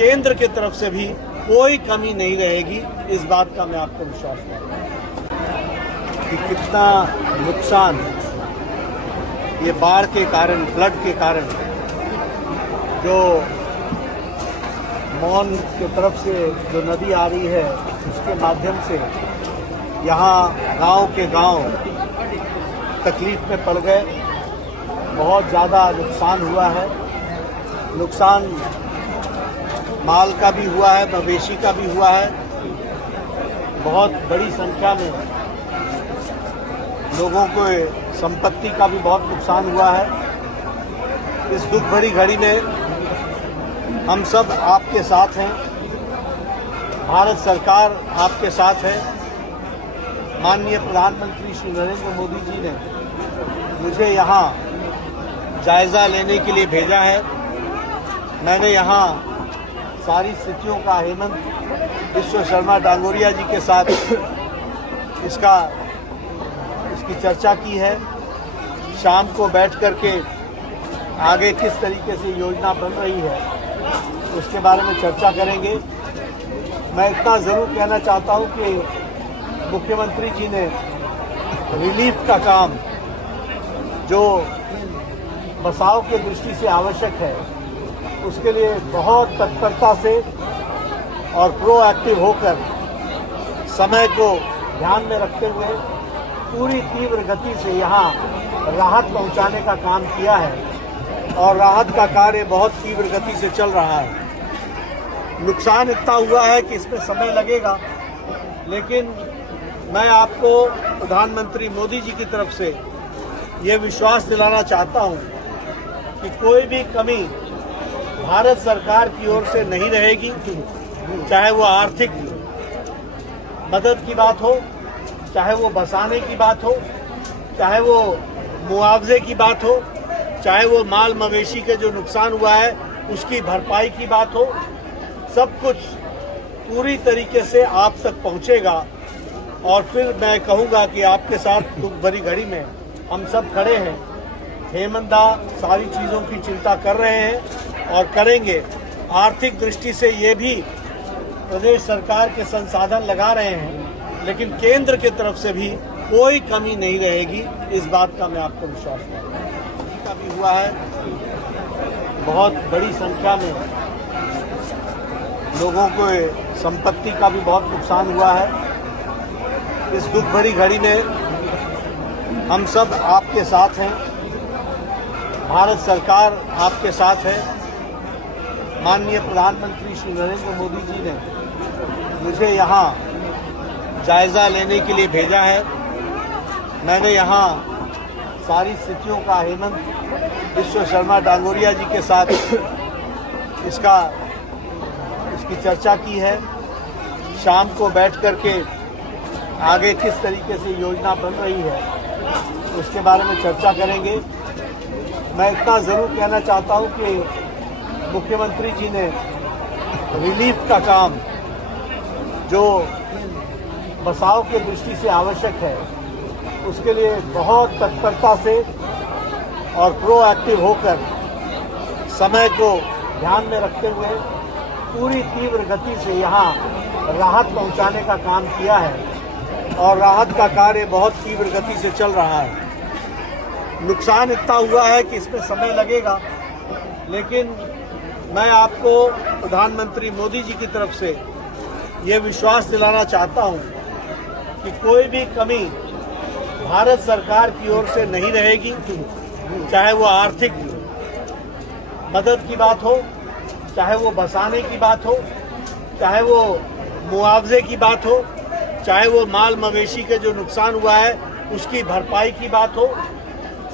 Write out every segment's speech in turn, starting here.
केंद्र की तरफ से भी कोई कमी नहीं रहेगी, इस बात का मैं आपको विश्वास करता हूँ कि कितना नुकसान ये बाढ़ के कारण, फ्लड के कारण, जो मौन की तरफ से जो नदी आ रही है उसके माध्यम से यहाँ गांव के गांव तकलीफ में पड़ गए। बहुत ज़्यादा नुकसान हुआ है। नुकसान माल का भी हुआ है, मवेशी का भी हुआ है। बहुत बड़ी संख्या में लोगों को संपत्ति का भी बहुत नुकसान हुआ है। इस दुख भरी घड़ी में हम सब आपके साथ हैं। भारत सरकार आपके साथ है। माननीय प्रधानमंत्री श्री नरेंद्र मोदी जी ने मुझे यहाँ जायज़ा लेने के लिए भेजा है। मैंने यहाँ सारी स्थितियों का हेमंत विश्व शर्मा डांगोरिया जी के साथ इसकी चर्चा की है। शाम को बैठ कर के आगे किस तरीके से योजना बन रही है उसके बारे में चर्चा करेंगे। मैं इतना ज़रूर कहना चाहता हूँ कि मुख्यमंत्री जी ने रिलीफ का काम जो बचाव की दृष्टि से आवश्यक है उसके लिए बहुत तत्परता से और प्रोएक्टिव होकर समय को ध्यान में रखते हुए पूरी तीव्र गति से यहाँ राहत पहुँचाने का काम किया है और राहत का कार्य बहुत तीव्र गति से चल रहा है। नुकसान इतना हुआ है कि इसमें समय लगेगा, लेकिन मैं आपको प्रधानमंत्री मोदी जी की तरफ से ये विश्वास दिलाना चाहता हूँ कि कोई भी कमी भारत सरकार की ओर से नहीं रहेगी। चाहे वो आर्थिक मदद की बात हो, चाहे वो बसाने की बात हो, चाहे वो मुआवजे की बात हो, चाहे वो माल मवेशी के जो नुकसान हुआ है उसकी भरपाई की बात हो, सब कुछ पूरी तरीके से आप तक पहुंचेगा। और फिर मैं कहूंगा कि आपके साथ दुख भरी घड़ी में हम सब खड़े हैं। हेमंत सारी चीज़ों की चिंता कर रहे हैं और करेंगे। आर्थिक दृष्टि से ये भी प्रदेश सरकार के संसाधन लगा रहे हैं, लेकिन केंद्र की तरफ से भी कोई कमी नहीं रहेगी, इस बात का मैं आपको विश्वास करता हूँ। का भी हुआ है। बहुत बड़ी संख्या में लोगों को संपत्ति का भी बहुत नुकसान हुआ है। इस दुख भरी घड़ी में हम सब आपके साथ हैं। भारत सरकार आपके साथ है। माननीय प्रधानमंत्री श्री नरेंद्र मोदी जी ने मुझे यहाँ जायज़ा लेने के लिए भेजा है। मैंने यहाँ सारी स्थितियों का हेमंत विश्व शर्मा डांगोरिया जी के साथ इसकी चर्चा की है। शाम को बैठ कर के आगे किस तरीके से योजना बन रही है उसके बारे में चर्चा करेंगे। मैं इतना ज़रूर कहना चाहता हूँ कि मुख्यमंत्री जी ने रिलीफ का काम जो बचाव की दृष्टि से आवश्यक है उसके लिए बहुत तत्परता से और प्रोएक्टिव होकर समय को ध्यान में रखते हुए पूरी तीव्र गति से यहाँ राहत पहुँचाने का काम किया है और राहत का कार्य बहुत तीव्र गति से चल रहा है। नुकसान इतना हुआ है कि इसमें समय लगेगा, लेकिन मैं आपको प्रधानमंत्री मोदी जी की तरफ से ये विश्वास दिलाना चाहता हूँ कि कोई भी कमी भारत सरकार की ओर से नहीं रहेगी। चाहे वो आर्थिक मदद की बात हो, चाहे वो बसाने की बात हो, चाहे वो मुआवजे की बात हो, चाहे वो माल मवेशी के जो नुकसान हुआ है उसकी भरपाई की बात हो,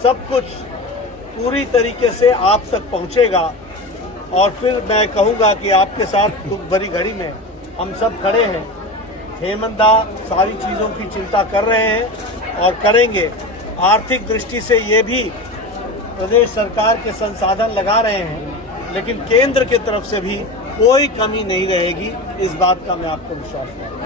सब कुछ पूरी तरीके से आप तक पहुंचेगा। और फिर मैं कहूंगा कि आपके साथ दुख भरी घड़ी में हम सब खड़े हैं। हेमंत सारी चीज़ों की चिंता कर रहे हैं और करेंगे। आर्थिक दृष्टि से ये भी प्रदेश सरकार के संसाधन लगा रहे हैं, लेकिन केंद्र की तरफ से भी कोई कमी नहीं रहेगी, इस बात का मैं आपको विश्वास करता हूँ।